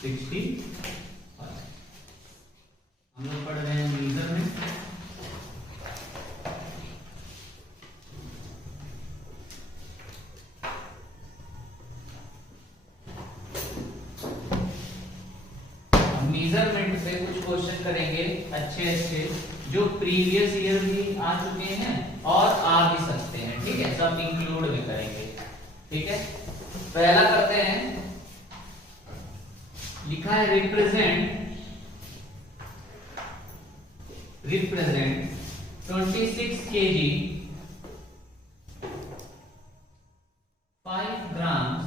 65। हम लोग पढ़ रहे हैं मेजरमेंट। मेजरमेंट पे कुछ क्वेश्चन करेंगे अच्छे अच्छे, जो प्रीवियस ईयर भी आ चुके हैं और आ भी सकते हैं। ठीक है, सब इंक्लूड भी करेंगे। ठीक है, पहला करते हैं। लिखा है represent 26 kg 5 grams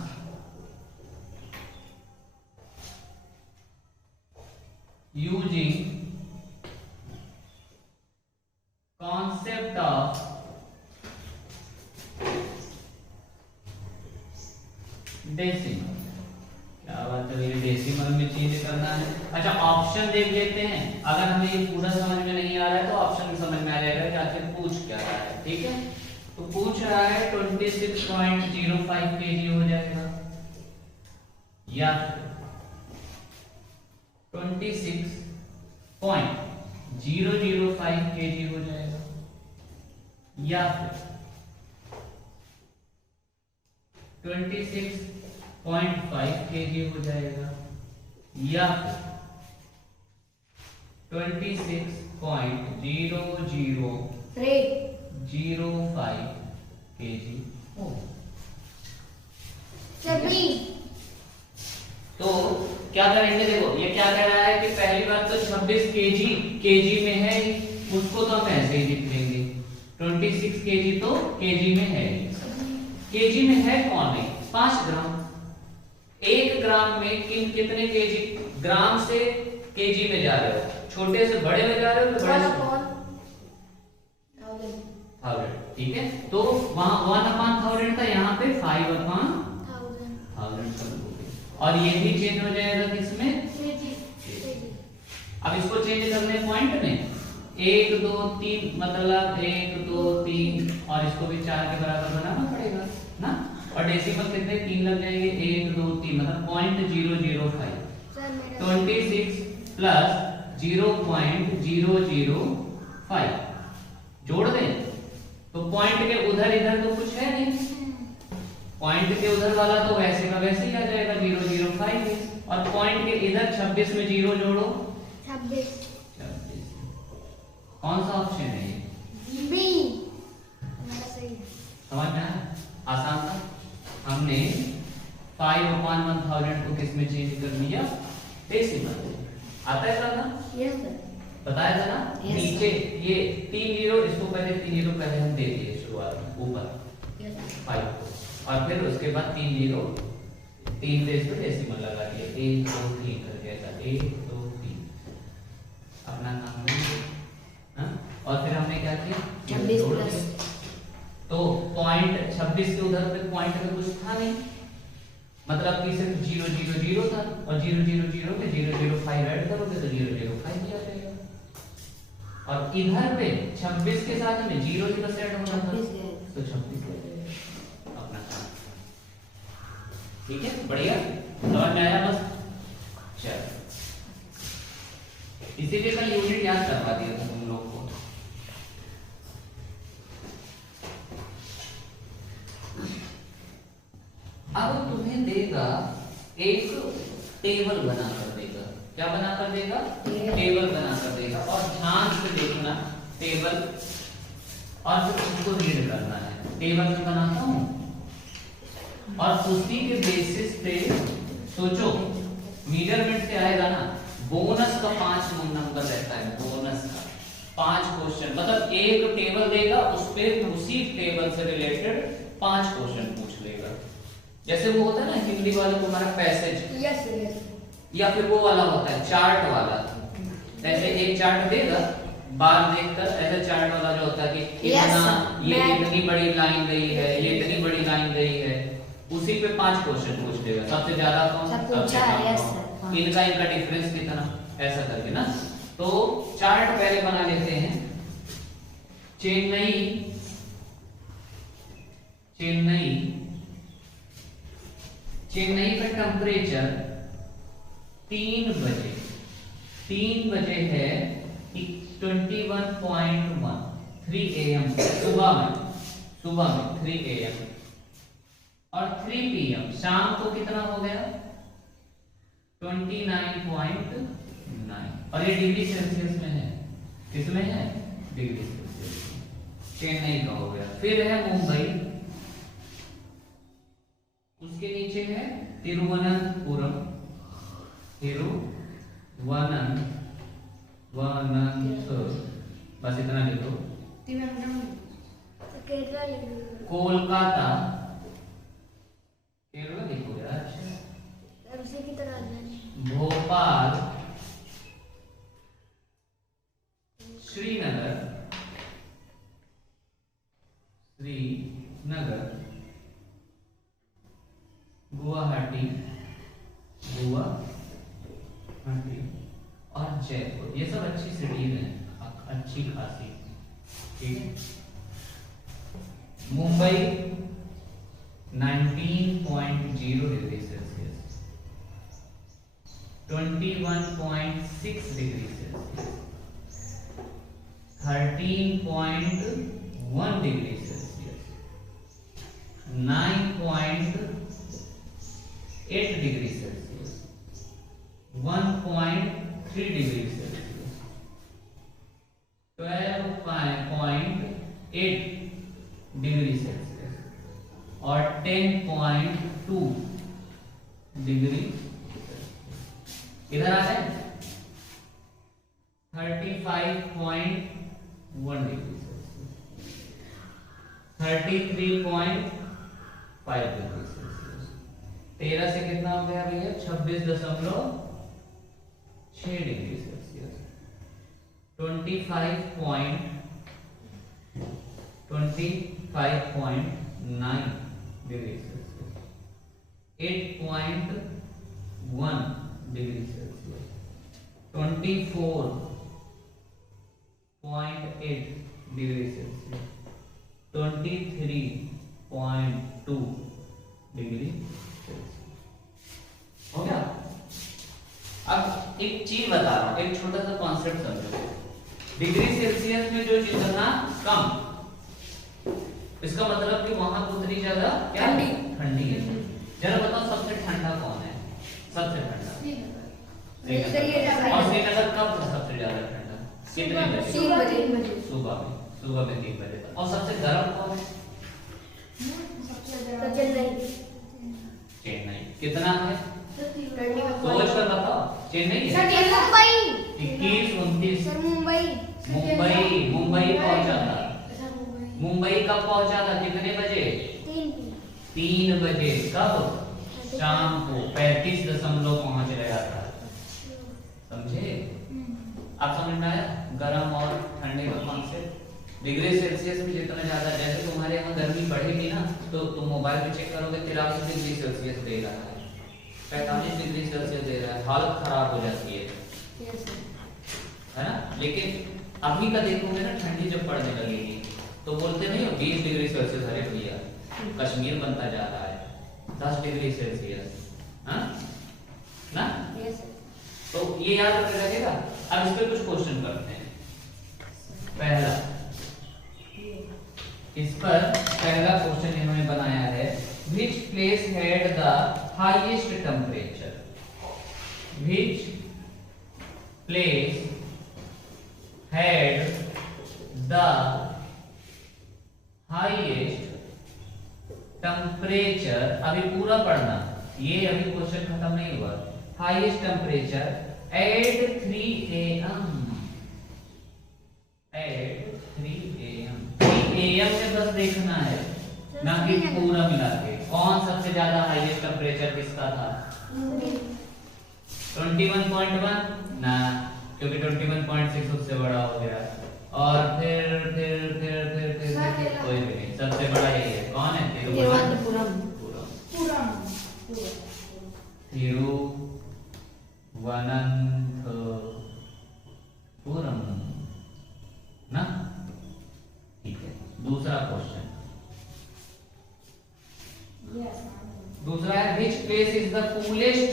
using concept of decimal. क्या बात है, ये डेसिमल में चेंज करना है। अच्छा, ऑप्शन देख लेते हैं। अगर हमें ये पूरा समझ में नहीं आ रहा है तो ऑप्शन में समझ में आ जाएगा कि आखिर पूछ क्या रहा है। ठीक है, तो पूछ रहा है 26.05 kg हो जाएगा या 26.005 kg हो जाएगा या फिर 26.5 kg हो जाएगा या फिर 26.0005 kg हो। तो क्या करेंगे, देखो ये क्या कह रहा है कि पहली बात तो 26 केजी में है, उसको तो हम ऐसे ही लिख देंगे। 26 केजी तो केजी में है, केजी में है कौन नहीं, 5 ग्राम। 1 ग्राम में कितने केजी, ग्राम से केजी में जा रहे हो, छोटे से बड़े में जा रहे हो तो बड़े से 1000। ठीक है, तो वहां 1/1000 था, यहाँ पे 5/1000। और ये भी चेंज हो जाएगा किसमें, अब इसको चेंज करने पॉइंट में 1 2 3, मतलब 1 2 3 और इसको भी 4 के बराबर बनाना पड़ेगा ना। और डेसिमल कितने 3 लग जाएंगे, 1 2 3 मतलब 0.005। 26 प्लस 0.005 जोड़ दें तो पॉइंट के उधर इधर तो कुछ है नहीं, पॉइंट के उधर वाला तो वैसे का वैसे ही आ जाएगा 005 है। और पॉइंट के इधर 26 में 0 जोड़ो 26। कौन सा ऑप्शन है ये, बी। समझ में आया, आसान था। हमने 5/1000 को किस में चेंज कर दिया, डेसिमल। आता है करना, यस सर, बताया था ना। नीचे ये 3 0, इसको पहले 3 0 पहले हम दे दिए शुरुआत में ऊपर 5, और फिर उसके बाद 3 0 3 से इसको डेसिमल लगा दिया, 1 2 3 करके ऐसा 1 2 3 अपना काम हो। और फिर हमने क्या किया, 26 प्लस, तो पॉइंट 26 के उधर पे पॉइंट में कुछ था नहीं, मतलब कि सिर्फ 0 0 0 था, और 0 0 0 पे 005 ऐड करोगे तो 005 ही आ जाएगा। और इधर पे 26 के साथ में 0 0 से ऐड होना था तो 26 हो जाएगा अपना काम। ठीक है, बढ़िया, समझ में आया बस। चलो, इसीलिए कल यूनिट याद करवा दिया था तुम लोग को। अब तुम्हें देगा एक टेबल बनाकर देगा, क्या बनाकर देगा, टेबल बनाकर देगा, और ध्यान से देखना टेबल, और फिर उसको रीड करना है। टेबल में बनाता हूं और उसी के बेसिस पे सोचो, मेजरमेंट से आएगा ना, बोनस का 5 नंबर रहता है, बोनस का 5 क्वेश्चन, मतलब एक टेबल देगा, उस पे उसी टेबल से रिलेटेड 5 क्वेश्चन पूछ लेगा। जैसे वो होता है ना हिंदी वाला तुम्हारा पैसेज, यस यस, या फिर वो वाला होता है चार्ट वाला, जैसे एक चार्ट देगा, बार देखकर ऐसे चार्ट वाला जो होता है कि ये इतनी बड़ी लाइन गई है, ये इतनी बड़ी लाइन गई है, उसी पे 5 क्वेश्चन पूछ लेगा। सबसे ज्यादा कौन, सबसे कम, इनका डिफरेंस कितना, ऐसा करके ना। तो चार्ट पहले बना लेते हैं। चेन्नई का टेम्परेचर 3 बजे है 21.1 3 AM सुबह में 3 AM और 3 PM शाम को कितना हो गया 29.9 और ये डिग्री सेल्सियस में है, किसमें है डिग्री सेल्सियस में। चेन्नई का हो गया। फिर है मुंबई, उसके नीचे है तिरुवनंतपुरम, बस इतना लिखो। कोलकाता, केरला लिखो यार, भोपाल, श्रीनगर, गुवाहाटी और जयपुर। ये सब अच्छी सिटीज हैं, अच्छी खासी, ठीक है। Mumbai 19.0 degree Celsius, 21.6 degree Celsius, 13.1 degree Celsius, 9.8 degree Celsius, 1.3 degree Celsius, 12.8 degree Celsius और 10.2 डिग्री। इधर आ जाए 35.1 डिग्री सेल्सियस, 33.5 डिग्री सेल्सियस। 13 से कितना हो गया भैया 26.6 degree Celsius, 25.9 degree Celsius, 8.1 degree Celsius, 24.8 degree Celsius, 23.2 degree Celsius. हो गया। अब एक चीज बता रहा हूं, एक छोटा सा कॉन्सेप्ट समझो। डिग्री सेल्सियस में जो जितना कम, इसका मतलब कि वहां उतनी ज्यादा क्या ठंडी है। जरा बताओ सबसे ठंडा कौन है? सबसे ठंडा और श्रीनगर कब था सबसे ज्यादा ठंडा? कितने बजे? सुबह में 3 बजे तक। और सबसे गर्म कौन है? चेन्नई। कितना है? सोच कर बताओ। चेन्नई 21-29। मुंबई पहुंचा था। मुंबई कब पहुंचा था? कितने बजे? 3 बजे। कब? शाम को 35 पहुंच गया था। समझे? आप समझ में आया गर्म और ठंडे का कॉन्सेप्ट? डिग्री सेल्सियस में जितना ज्यादा, जैसे तुम्हारे यहाँ गर्मी बढ़ेगी ना, तो तुम मोबाइल पे चेक करोगे 83 डिग्री सेल्सियस दे रहा है, 45 डिग्री सेल्सियस दे रहा है, हालत खराब हो जाती है ना। लेकिन अभी का देखोगे ना, ठंडी जब पड़ने लगेगी तो बोलते नहीं हो 20 डिग्री सेल्सियस, अरे भैया कश्मीर बनता जा रहा है, 10 डिग्री सेल्सियस, हाँ ना। तो ये याद रखेगा। अब इस पे कुछ क्वेश्चन करते हैं। पहला, इस पर पहला क्वेश्चन इन्होंने बनाया है, which place had the highest temperature? Which place had the highest temperature? अभी पूरा पढ़ना, ये अभी क्वेश्चन खत्म नहीं हुआ। highest temperature at 3 AM, at 3 AM। 3 AM में बस देखना है, ना कि पूरा मिला के। कौन सबसे ज्यादा हाईएस्ट टेम्परेचर किसका था? 21.1 ना, क्योंकि 21.6 उससे बड़ा हो गया। और फिर कोई भी नहीं, सबसे बड़ा यही है। कौन है? तिरुवनंतपुरम ना। ठीक है। दूसरा क्वेश्चन, दूसरा है which place is the coolest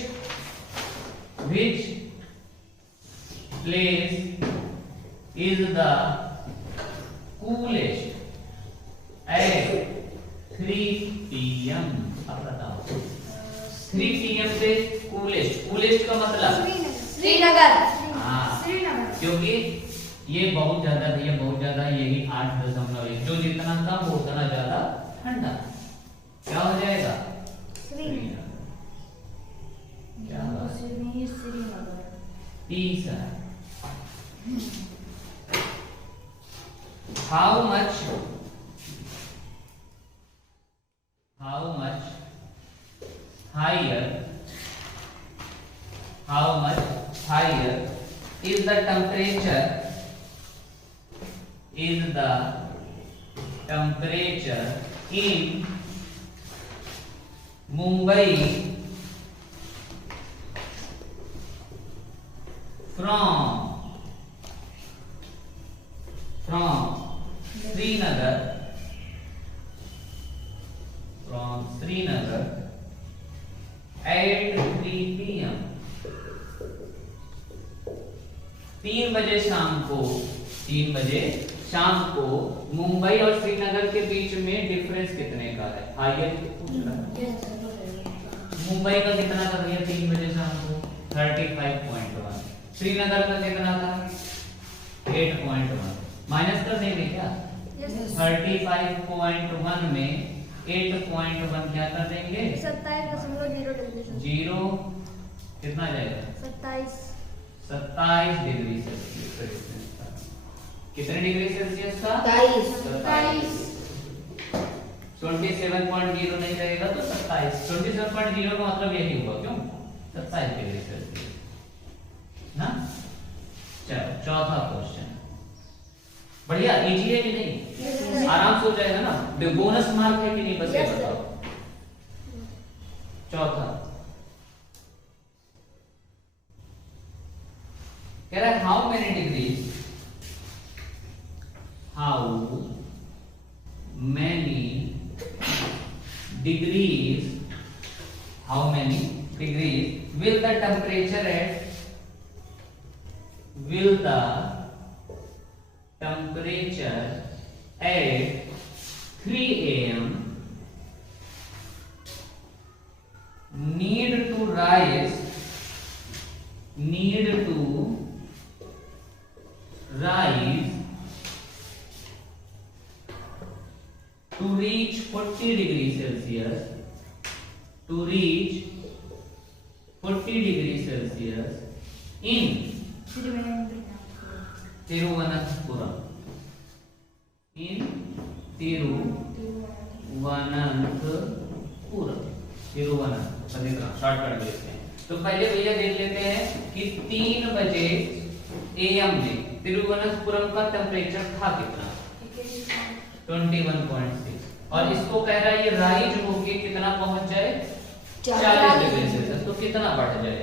which place is the coolest at 3 PM? अब बताओ 3 PM पे कूलेस्ट का मतलब श्रीनगर। हाँ, श्रीनगर। क्योंकि ये बहुत ज्यादा भैया, बहुत ज्यादा, यही 8.1, जो जितना कम वो उतना ज्यादा ठंडा। क्या हो जाएगा? श्रीनगर। क्या बात? श्रीनगर। तीसरा, how much higher is the temperature in Mumbai from Srinagar at 3 PM? 3 बजे शाम को मुंबई और श्रीनगर के बीच में डिफरेंस कितने का है? हाइयर पूछ रहा है। मुंबई का कितना था भैया 3 बजे शाम को? 35.1। श्रीनगर का कितना था? 8.1। माइनस कर देंगे क्या? 35.1 में 8.1 क्या कर देंगे? 27.0 जीरो कितना जाएगा? 27 डिग्री सेल्सियस। कितने डिग्री सेल्सियस का? 27। 27.0 नहीं रहेगा तो 27। 27.0 का मतलब यही हुआ, क्यों? 27 डिग्री सेल्सियस ना। चलो चौथा क्वेश्चन, बढ़िया इजी है कि नहीं? आराम से हो जाएगा ना। बोनस मार्क है कि नहीं, बस ये बताओ। चौथा कह रहा है how many degrees will the temperature at 3 AM need to rise to reach 40 degrees Celsius, in Thiruvananthapuram. Shortcut देखते हैं। तो पहले भैया देख लेते हैं कि 3 बजे AM में तिरुवनंतपुरम का टेम्परेचर था कितना? 21.6। और इसको कह रहा है ये राइज होके कितना पहुंच जाए? 40 डिग्री सेल्सियस। तो कितना बढ़ जाए?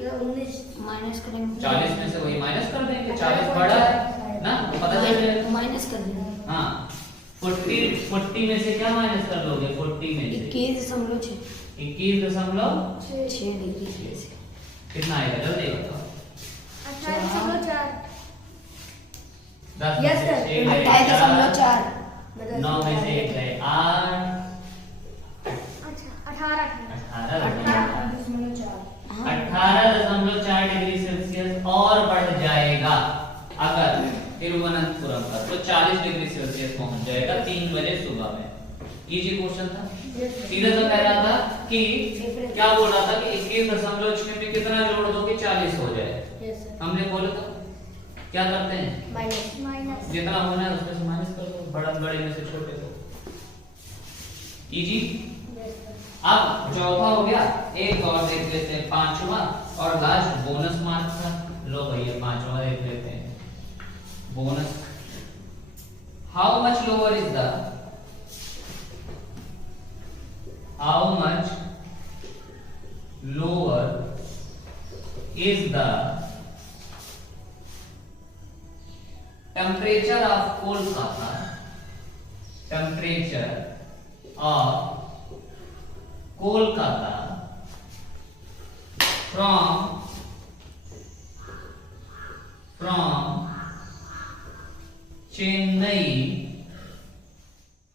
19 माइनस करेंगे। 40 में से वही माइनस कर देंगे। 40 बढ़ा है ना, पता चल जाएगा। माइनस कर देंगे। हाँ, 40 में से क्या माइनस कर लोगे? 40 में से 21.6 डिग्री सेल्सियस कितना आएगा? जल्दी बताओ। 28.4। 10 में से 28.4। 9 में से 1 है 8। अच्छा 18.4 डिग्री सेल्सियस और बढ़ जाएगा अगर तिरुवनंतपुरम का, तो 40 डिग्री सेल्सियस पहुंच जाएगा 3 बजे सुबह में। इजी क्वेश्चन था। सीधा सा कह रहा था कि क्या बोल रहा था कि 21.6 में कितना जोड़ दो कि 40 हो जाए। हमने बोला था क्या करते हैं? माइनस। जितना होना है उसमें से माइनस कर दो, बड़े में से छोटे को। इजी। अब चौथा हो गया, एक और देख लेते हैं, 5वां और लास्ट बोनस मार्क था। लो भैया 5वां देख लेते हैं। Bonus, how much lower is the temperature of Kolkata from Chennai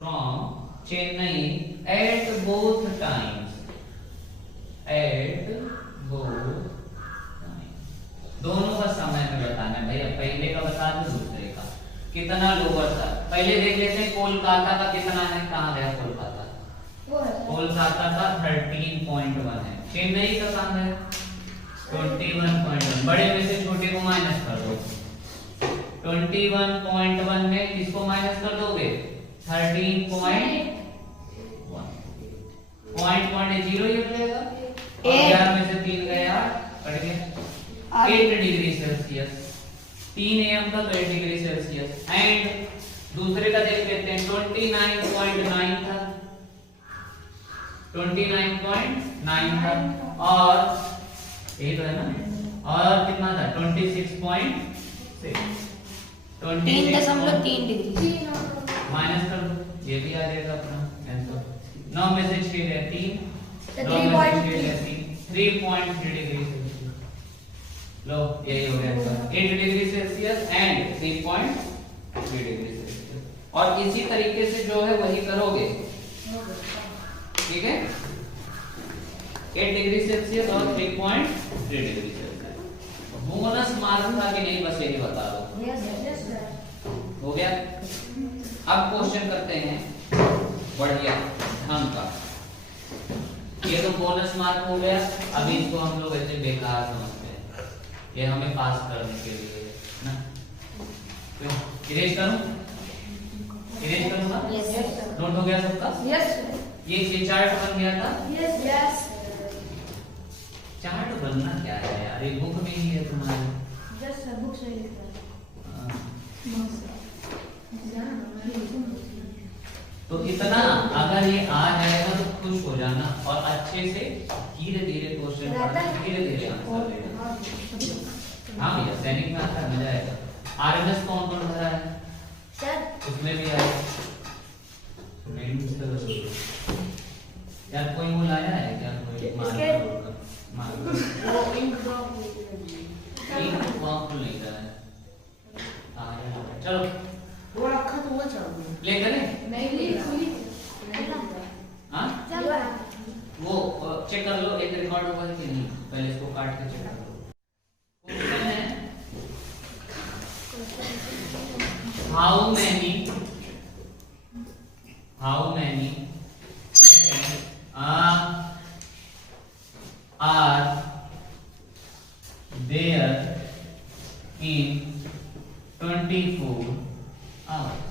from Chennai at both times. At both times. दोनों का समय में बताना है भैया, पहले का बता दो दूसरे का। कितना लोअर था पहले देख लेते हैं। कोलकाता का कितना है, कहाँ गया कोलकाता? कोलकाता का 13.1 है। चेन्नई का कहाँ है? 21.1। बड़े में से छोटे को माइनस कर दो। 21.1 में किसको माइनस कर दोगे? 13.1। पॉइंट 0 ही हो जाएगा। 11 में से 3 गया, कट गया 8 डिग्री सेल्सियस। 3 AM का 8 डिग्री सेल्सियस। एंड दूसरे का देख लेते हैं। 29.9 था, 29.9 था। और ये तो है ना, और कितना था? 26.6। 3.3 डिग्री माइनस कर दो, ये भी आ जाएगा अपना आंसर। 9 में से 6 है 3, 9 में से 6 है 3, 3.3 डिग्री सेल्सियस। लो यही हो गया answer, 8 degree Celsius and 3.3 degree Celsius. और इसी तरीके से जो है वही करोगे, ठीक है? 8 डिग्री सेल्सियस और 3.3 डिग्री सेल्सियस। बोनस मार्क था कि नहीं, बस यही बता दो। हो गया। अब क्वेश्चन करते हैं बढ़िया ढंग का। ये तो बोनस मार्क हो गया। अभी इसको हम लोग ऐसे बेकार समझते हैं, ये हमें पास करने के लिए ना। क्यों इरेज करूं? इरेज करूंगा? नोट हो गया सबका? ये चार्ट बन गया था। चार्ट बनना क्या है यार, ये बुक में ही है तुम्हारे। तो इतना अगर ये आ जाएगा तो खुश हो जाना, और अच्छे से धीरे धीरे क्वेश्चन पढ़ना, धीरे धीरे आंसर देना। हाँ भैया, सैनिक में आता है, मजा आएगा। आरएमएस कौन कौन भरा है? उसमें भी आएगा यार। कोई वो लाया है क्या? कोई नहीं रहा है। चलो वो रखा तो वो चल प्ले करें। हाँ वो चेक कर लो एक रिकॉर्ड हुआ है कि नहीं, पहले इसको काट के चेक कर लो। क्वेश्चन है how many are there in 24 hours?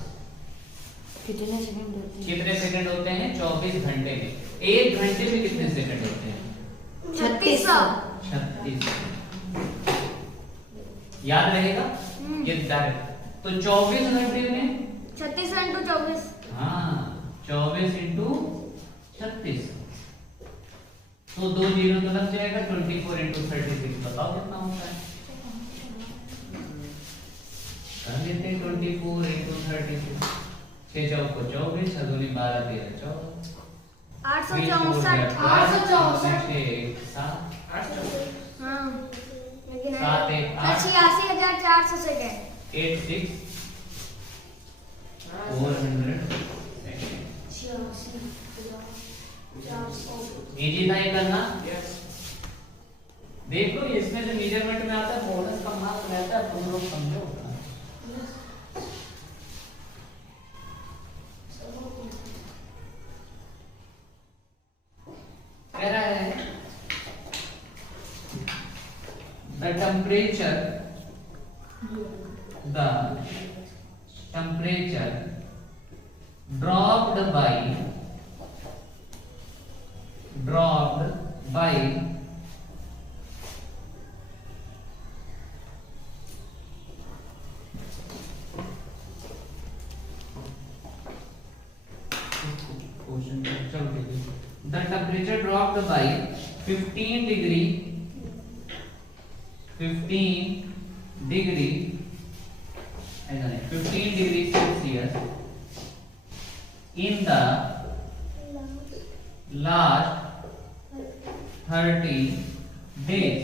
कितने सेकंड होते हैं? कितने सेकंड होते हैं 24 घंटे में? एक घंटे में कितने सेकंड होते हैं? 36। याद रहेगा ये डायरेक्ट। तो 24 घंटे में 36 × 24। हाँ 24 × 36, तो 2 जीरो तो लग जाएगा। 24 × 36 बताओ कितना होता है? कर लेते हैं 24 × 36। 6 चौक 24, 6 दूनी 12, 13 14, 864। 7 1 8 86,400 सेकंड। 86 400 इजी था ये करना। देख लो इसमें जो मेजरमेंट में आता है बोनस का मार्क रहता है, तुम लोग समझो। कह रहा है the temperature dropped by the temperature dropped by 15 degree Celsius in the last 30 days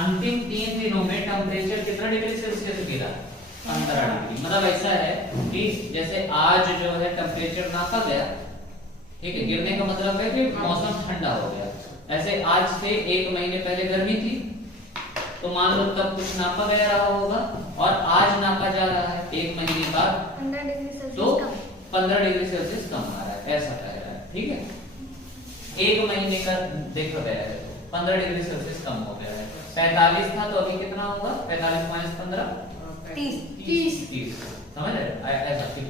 अंतिम 3 दिनों में टेम्परेचर कितना डिग्री सेल्सियस गिरा? 15 डिग्री। मतलब ऐसा है कि जैसे आज जो है टेम्परेचर नापा गया, ठीक है, गिरने का मतलब है कि मौसम ठंडा हो गया। ऐसे आज से 1 महीने पहले गर्मी थी, तो मान लो तब कुछ नापा गया रहा होगा, और आज नापा जा रहा है 1 महीने बाद 15 डिग्री सेल्सियस तो कम। 15 डिग्री सेल्सियस कम आ रहा है, ऐसा कह रहा है। ठीक है, 1 महीने का देखा गया है, 15 डिग्री सेल्सियस कम हो गया है। 45 था तो अभी कितना होगा? 45 माइनस 15 30। समझ रहे? ऐसा कि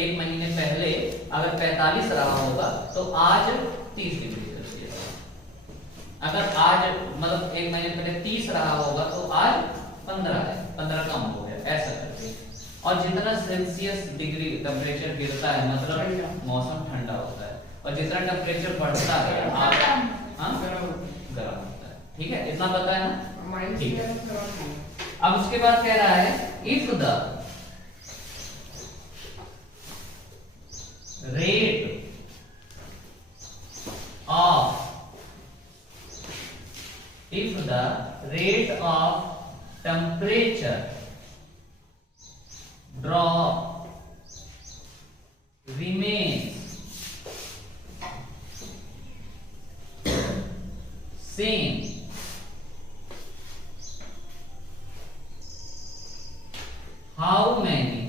1 महीने पहले अगर 45 रहा होगा तो आज 30 डिग्री सेल्सियस। अगर आज मतलब 1 महीने पहले 30 रहा होगा तो आज 15 है, 15 कम हो गया, ऐसा करके। और जितना सेल्सियस डिग्री टेम्परेचर गिरता है मतलब मौसम ठंडा होता है, और जितना टेम्परेचर बढ़ता है गर्म होता है। ठीक है, इतना पता है ना? ठीक है। अब उसके बाद कह रहा है if the rate of temperature drop remains same, how many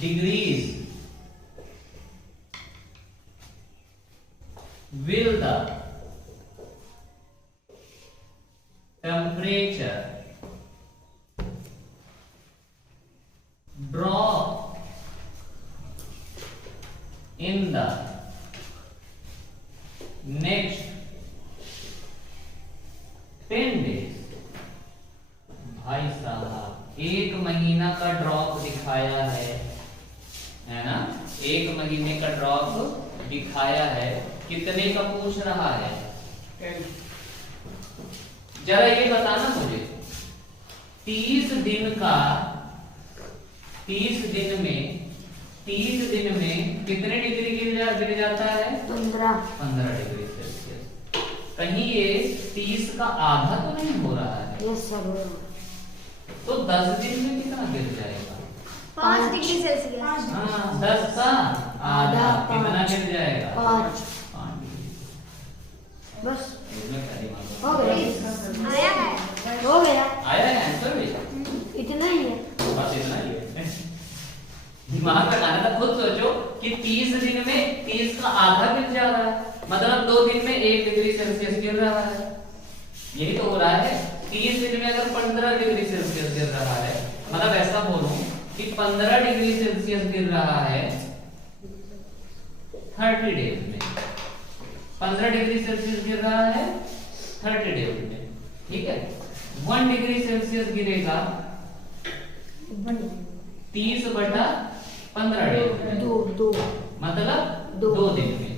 degrees will the temperature drop in the next 10 days? भाई साहब 1 महीना का ड्रॉप दिखाया है ना? 1 महीने का ड्रॉप दिखाया है, कितने का पूछ रहा है? 10। जरा ये बताना मुझे, 30 दिन में कितने डिग्री गिर जाता है? 15 डिग्री सेल्सियस। कहीं ये 30 का आधा तो नहीं हो रहा है? Yes sir. तो 10 दिन में कितना गिर जाएगा? 5 डिग्री सेल्सियस। हाँ, 10 का आधा कितना गिर जाएगा? 5 डिग्री। बस इसमें क्या दिमाग हो गया। आया है। हो गया। आया है आंसर भी? इतना ही है। बस इतना ही है। दिमाग लगाना था, खुद सोचो कि 30 दिन में 30 का आधा गिर जा रहा है, मतलब 2 दिन में 1 डिग्री सेल्सियस गिर रहा है। यही तो हो रहा है। 30 दिन में अगर 15 डिग्री सेल्सियस गिर रहा है, मतलब ऐसा बोलूं कि 15 डिग्री सेल्सियस गिर रहा है 30 डेज में। 15 डिग्री सेल्सियस गिर रहा है 30 डेज में। ठीक है, 1 डिग्री सेल्सियस गिरेगा 30/15 डेज में, दो मतलब 2 दिन में।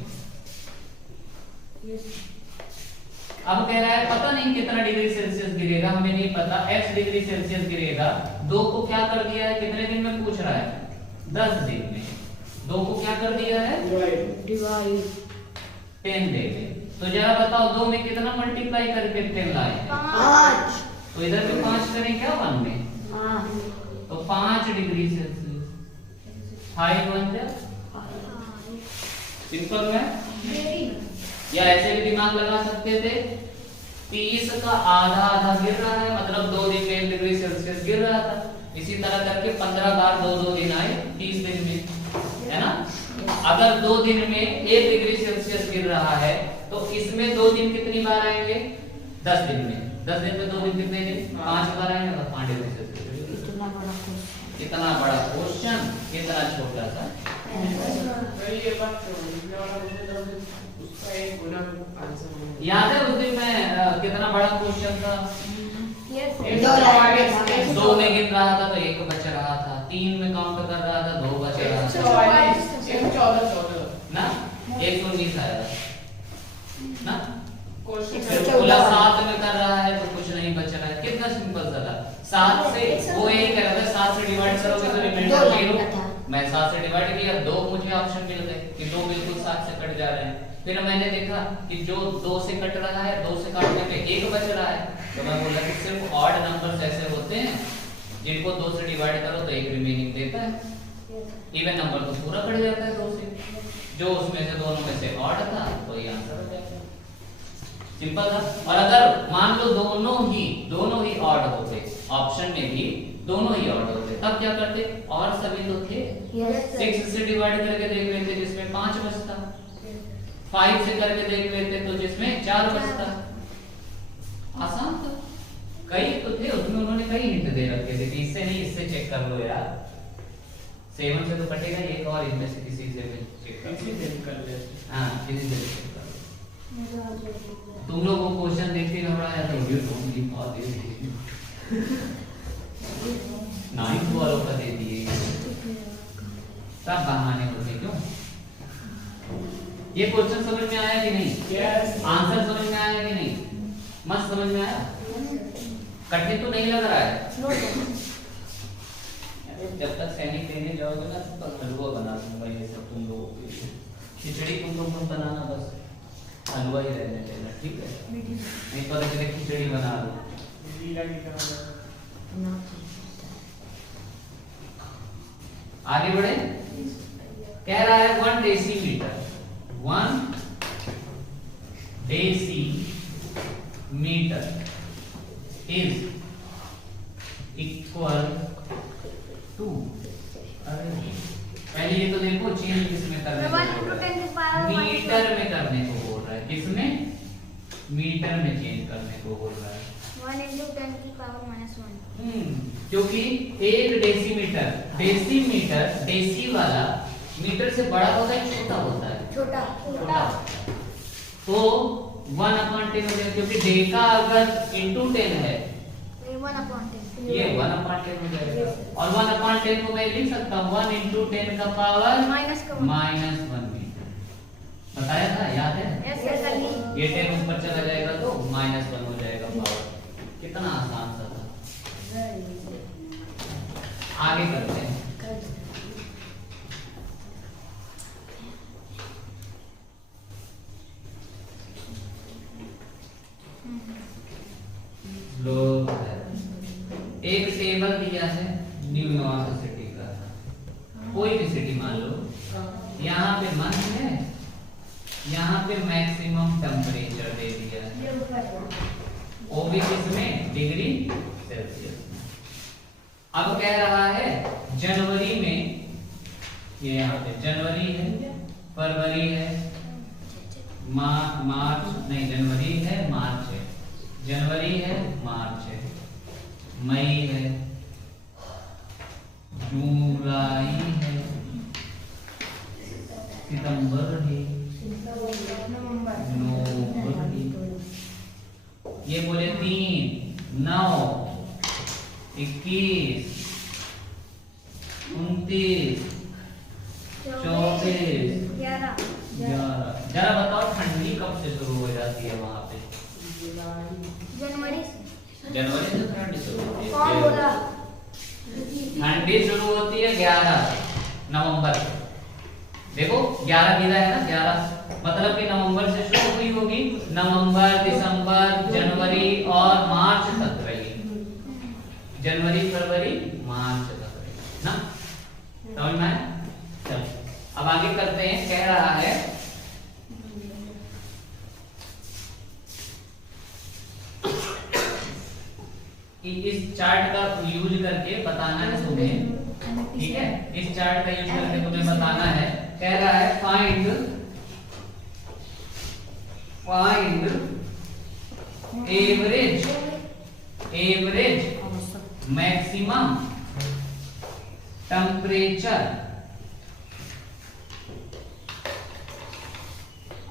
अब कह रहा है पता नहीं कितना डिग्री सेल्सियस गिरेगा, हमें नहीं पता, x डिग्री सेल्सियस गिरेगा। 2 को क्या कर दिया है? कितने दिन में पूछ रहा है? 10 दिन में। 2 को क्या कर दिया है? डिवाइड 10 दे में। तो जरा बताओ 2 में कितना मल्टीप्लाई करके 10 लाए? 5। तो इधर भी 5 करें क्या 1 में? तो 5 डिग्री सेल्सियस 5 1 जा। सिंपल है। या ऐसे भी दिमाग लगा सकते थे, 30 का आधा गिर रहा है, मतलब 2 दिन में 1 डिग्री सेल्सियस गिर रहा था। इसी तरह करके 15 बार 2 दिन आए 30 दिन में, है ना? अगर 2 दिन में 1 डिग्री सेल्सियस गिर रहा है तो इसमें 2 दिन कितनी बार आएंगे? 10 दिन में। 10 दिन में 2 दिन कितने दिन? 5 बार आएंगे, तो 5 डिग्री सेल्सियस। इतना बड़ा क्वेश्चन, इतना छोटा सा। याद है उस दिन में कितना बड़ा क्वेश्चन था? यस। 2 में गिन रहा था तो 1 बच रहा था, 3 में काउंट कर रहा था 2 बच रहा था ना, 119 आया ना। फिर बोला 7 में कर रहा है तो कुछ नहीं बच रहा है। कितना सिंपल सा था। 7 से वो यही कह रहा था 7 से डिवाइड करोगे तो रिमाइंडर 0, मैं 7 से डिवाइड किया, 2 मुझे ऑप्शन मिल गए कि 2 बिल्कुल 7 से कट जा रहे हैं। फिर मैंने देखा कि जो 2 से कट रहा है, 2 से काटने पे 1 बच रहा है, तो मैं बोला कि सिर्फ ऑड नंबर्स ऐसे होते हैं जिनको 2 से डिवाइड करो तो 1 रिमेनिंग देता है। इवन नंबर तो पूरा कट जाता है 2 से, जो उसमें से दोनों में से ऑड था वही आंसर हो जाएगा। सिंपल था। और अगर मान लो दोनों ही ऑड होते, ऑप्शन में भी दोनों ही ऑड होते, तब क्या करते? और सभी तो थे, 6 से डिवाइड करके देख लेते जिसमें 5 बचता, 5 से करके देख लेते तो जिसमें 4 बचता। आसान था। कई तो थे उसमें, उन्होंने कई हिंट दे रखे थे कि इससे नहीं इससे चेक कर लो यार, 7 से तो कटेगा, एक और इनमें से किसी से भी चेक कर ले। हां, किसी से चेक कर लो। तुम लोग वो क्वेश्चन देखते घबराया तो ये ढूंढ ली बहुत देर 9 वालों का दे दिए, सब बहाने होते क्यों? ये क्वेश्चन समझ में आया कि नहीं? यस। आंसर समझ में आया कि नहीं? मस्त समझ में आया? कठिन तो नहीं लग रहा है? जब तक सैनिक देने जाओगे ना तब हलवा बना दूंगा ये सब तुम लोगों के लिए। खिचड़ी तुम लोग मत बनाना, बस हलवा ही रहने देना, ठीक है? नहीं पता चले खिचड़ी बना दो। आगे बढ़े। कह रहा है 1 decimetre, 1 decimetre is equal to, अरे पहले ये तो देखो चेंज किसमें करने को बोल रहा है, मीटर में करने को बोल रहा है, किसमें? मीटर में चेंज करने को बोल रहा है। 1 × 10 की पावर -1। क्योंकि 1 डेसीमीटर, डेसीमीटर डेसी वाला मीटर से बड़ा होता है छोटा होता है? छोटा। तो 1/10 हो जाएगा, क्योंकि डेका अगर इनटू 10 है ये 1/10, ये 1/10 हो जाएगा। और 1/10 को मैं लिख सकता हूँ 1 × 10 का पावर -1 मीटर। बताया था, याद है? Yes sir. ये 10 ऊपर चला जाएगा तो -1 हो जाएगा पावर। कितना आसान सा था। आगे करते हैं। लोग एक टेबल दिया है न्यूयॉर्क सिटी का, कोई भी सिटी मान लो, यहाँ पे मंथ है, यहाँ पे मैक्सिमम टेम्परेचर दे दिया है, वो भी किसमें? डिग्री सेल्सियस में। अब कह रहा है जनवरी में, ये यहाँ पे जनवरी है, फरवरी है, मार्च नहीं, जनवरी है, मार्च है, जनवरी है, मार्च है, मई है, जुलाई है, सितंबर है, नवंबर है। ये बोले 3, 9, 21, 29, 24, 11। जरा बताओ ठंडी कब से शुरू हो जाती है वहां पे? जनवरी से ठंडी शुरू होती है। कौन बोला? ठंडी शुरू होती है 11 नवंबर। देखो 11 गिरा है ना, 11 मतलब कि नवंबर से शुरू हुई होगी, नवंबर, दिसंबर, जनवरी और मार्च तक रही। जनवरी, फरवरी, मार्च तक रही ना, समझ में आया? चलो अब आगे करते हैं। कह रहा है कि इस चार्ट का यूज करके बताना है तुम्हें, ठीक है? इस चार्ट का यूज करके तुम्हें बताना है। कह रहा है find average maximum temperature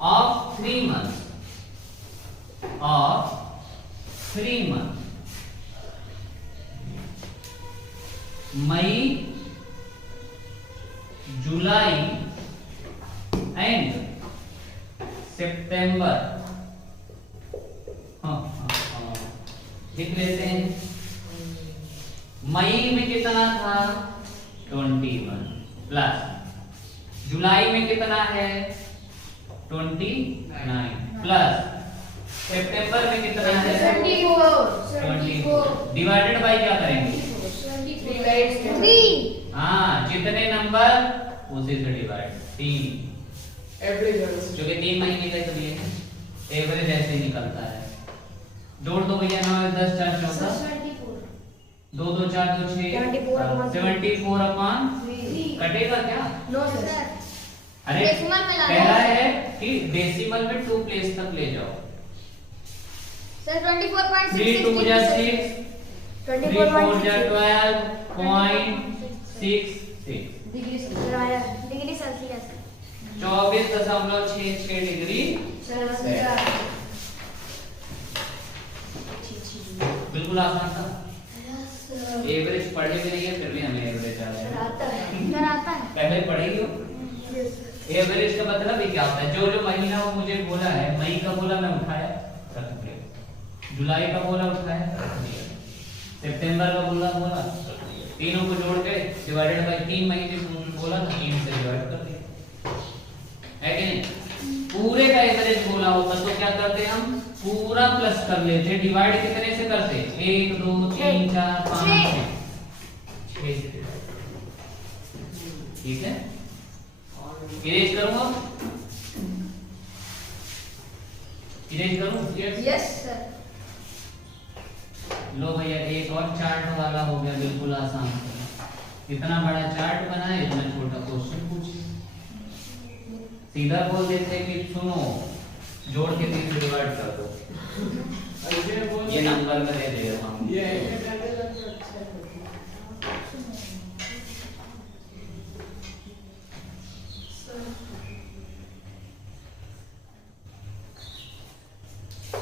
of 3 months May, July and September. लिख लेते हैं। मई में कितना था? 21, प्लस जुलाई में कितना है 29 प्लस सितंबर में कितना है 24 डिवाइडेड बाय क्या करेंगे 3 हाँ जितने नंबर उसी से डिवाइड 3 एवरेज जो कि 3 महीने का तो ये है एवरेज ऐसे ही निकलता है। जोड़ दो भैया 9 10 4 14 2 2 4 2 6 74 अपॉन कटेगा क्या अरे डेसिमल में ला कह रहा है कि डेसिमल में 2 प्लेस तक ले जाओ सर 24.66 3 2 जा 6 3 4 जा 12.66 डिग्री सेल्सियस 24.66 डिग्री बिल्कुल आसान था। एवरेज पढ़े भी नहीं है फिर भी हमें एवरेज आ रहा है सर आता है पहले पढ़ेगी हो। एवरेज का मतलब ही क्या होता है जो जो महीना वो मुझे बोला है मई का बोला मैं उठाया रख दिया जुलाई का बोला उठाया रख दिया सितंबर का बोला तीनों को जोड़ के डिवाइडेड बाय 3 महीने बोला ना 3 से डिवाइड कर दिया है कि नहीं। पूरे का एवरेज बोला होता तो क्या करते हम पूरा प्लस कर लेते डिवाइड कितने से करते 1 2 3 4 5 6 से ठीक है। इरेज करूंगा इरेज करूं यस सर लो भैया एक और चार्ट वाला हो गया बिल्कुल आसान इतना बड़ा चार्ट बना है इतना छोटा क्वेश्चन पूछे सीधा बोल देते कि सुनो जोड़ के 3 से डिवाइड कर दो ये नंबर में दे देगा हम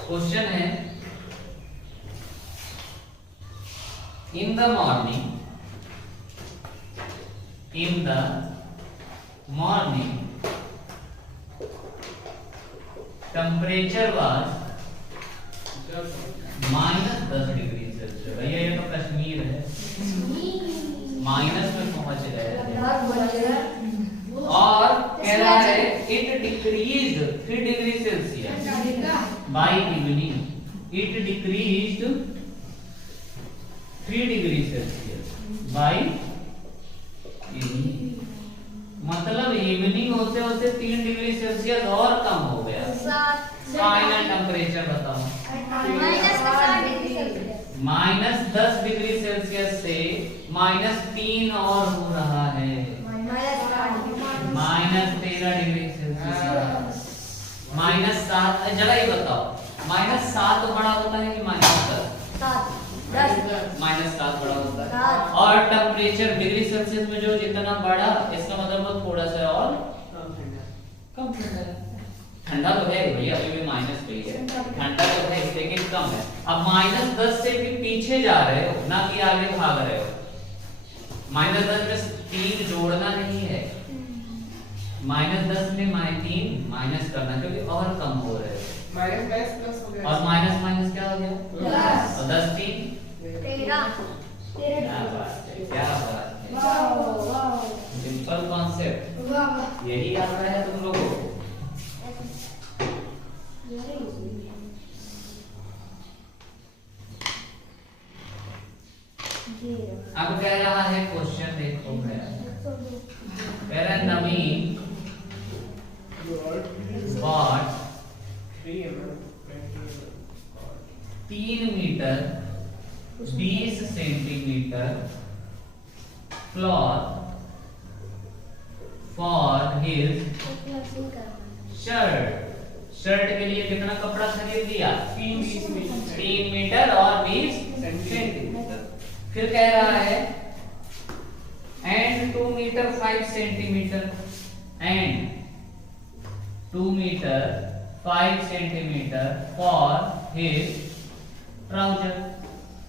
क्वेश्चन है in the morning temperature was -10 degree Celsius भैया ये तो कश्मीर है माइनस में पहुंच गए और कह रहा है it decreased 3 degree Celsius by evening it decreased 3 degree Celsius by evening मतलब इवनिंग होते होते 3 डिग्री सेल्सियस और कम हो गया। फाइनल टेम्परेचर बताओ -10 डिग्री सेल्सियस से -3 और हो रहा है -13 डिग्री सेल्सियस -7 जरा ये बताओ -7 बड़ा होता है कि -10 -7 बड़ा होता है और टेम्परेचर डिग्री सेल्सियस में जो जितना बड़ा इसका मतलब वो थोड़ा सा और कम ठंडा है। ठंडा तो है भैया अभी भी माइनस पे ही है ठंडा तो है लेकिन कम है। अब -10 से भी पीछे जा रहे हो ना कि आगे भाग रहे हो। -10 में 3 जोड़ना नहीं है -10 में -3 माइनस करना क्योंकि और कम हो रहे हो -10 प्लस हो गया और माइनस क्या हो गया प्लस और 10 3 13 क्या बात है सिंपल कॉन्सेप्ट यही आ रहा है तुम लोगों को। अब कह रहा है क्वेश्चन देखो कह रहा है Naveen bought 3 metre 20 centimetre cloth for his shirt के लिए कितना कपड़ा खरीद लिया 3 मीटर और 20 सेंटीमीटर। फिर कह रहा है and 2 metre 5 centimetre and 2 metre 5 centimetre for his trouser.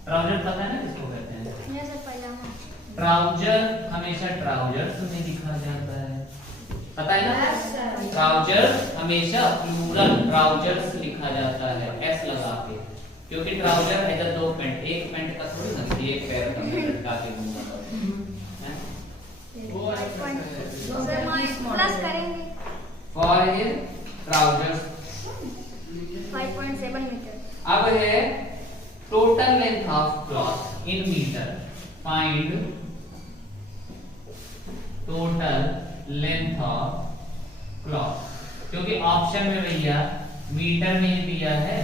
Trouser पता है ना किसको कहते हैं ये सर पजामा ट्राउजर हमेशा ट्राउजर्स में लिखा जाता है पता है ना ट्राउजर हमेशा प्लूरल ट्राउजर्स लिखा जाता है एस लगा के क्योंकि ट्राउजर है जब 2 पैंट एक पैंट का थोड़ी ना एक पैर का मैं लटका के घूमूंगा सर प्लस करेंगे फॉर हिज ट्राउजर्स। 5.7 मीटर। अब है total length of cloth in metre. Find total length of cloth, क्योंकि ऑप्शन में भैया मीटर में ही दिया है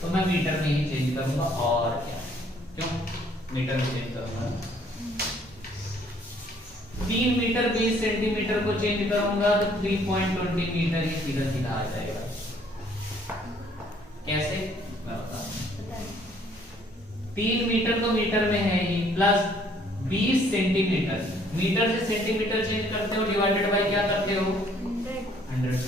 तो मैं मीटर में ही चेंज करूंगा। और क्या, क्यों मीटर में चेंज करूंगा? 3 मीटर 20 सेंटीमीटर को चेंज करूंगा तो 3.20 मीटर ही सीधा सीधा आ जाएगा। कैसे मैं बताऊं। 3 मीटर तो मीटर में है ही, प्लस 20 सेंटीमीटर, मीटर से सेंटीमीटर चेंज करते हो, डिवाइडेड बाय क्या करते हो? 100 करते हो।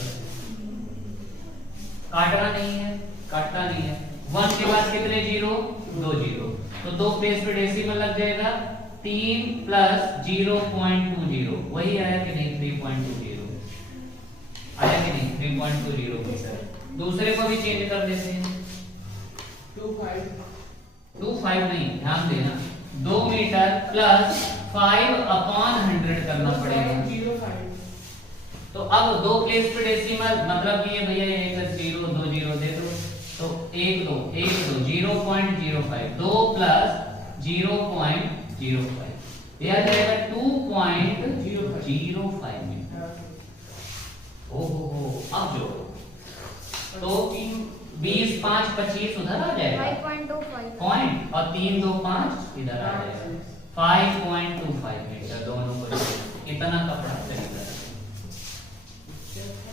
काटना नहीं है, काटना नहीं है। 1 के बाद कितने जीरो? 2 जीरो, तो 2 प्लेस पे डेसिमल लग जाएगा। 3 प्लस 0.20 वही आया कि नहीं? 3.20 आया कि नहीं? 3.20 मीटर। दूसरे को भी चेंज कर देते हैं। 25 नहीं, ध्यान देना, 2 मीटर प्लस 5/100 करना पड़ेगा। तो अब 2 प्लेस पे डेसिमल, मतलब कि ये भैया एक 0 2 0 दे दो, तो 1 2 0.05, 2 प्लस 0.05 यह आ जाएगा 2.05 मीटर। ओहो, अब जोड़ो तो 20 5 25 उधर आ जाएगा 5.25 पॉइंट, और 3 2 5 इधर आ जाएगा 5.25 मीटर। दोनों को इतना कपड़ा चाहिए।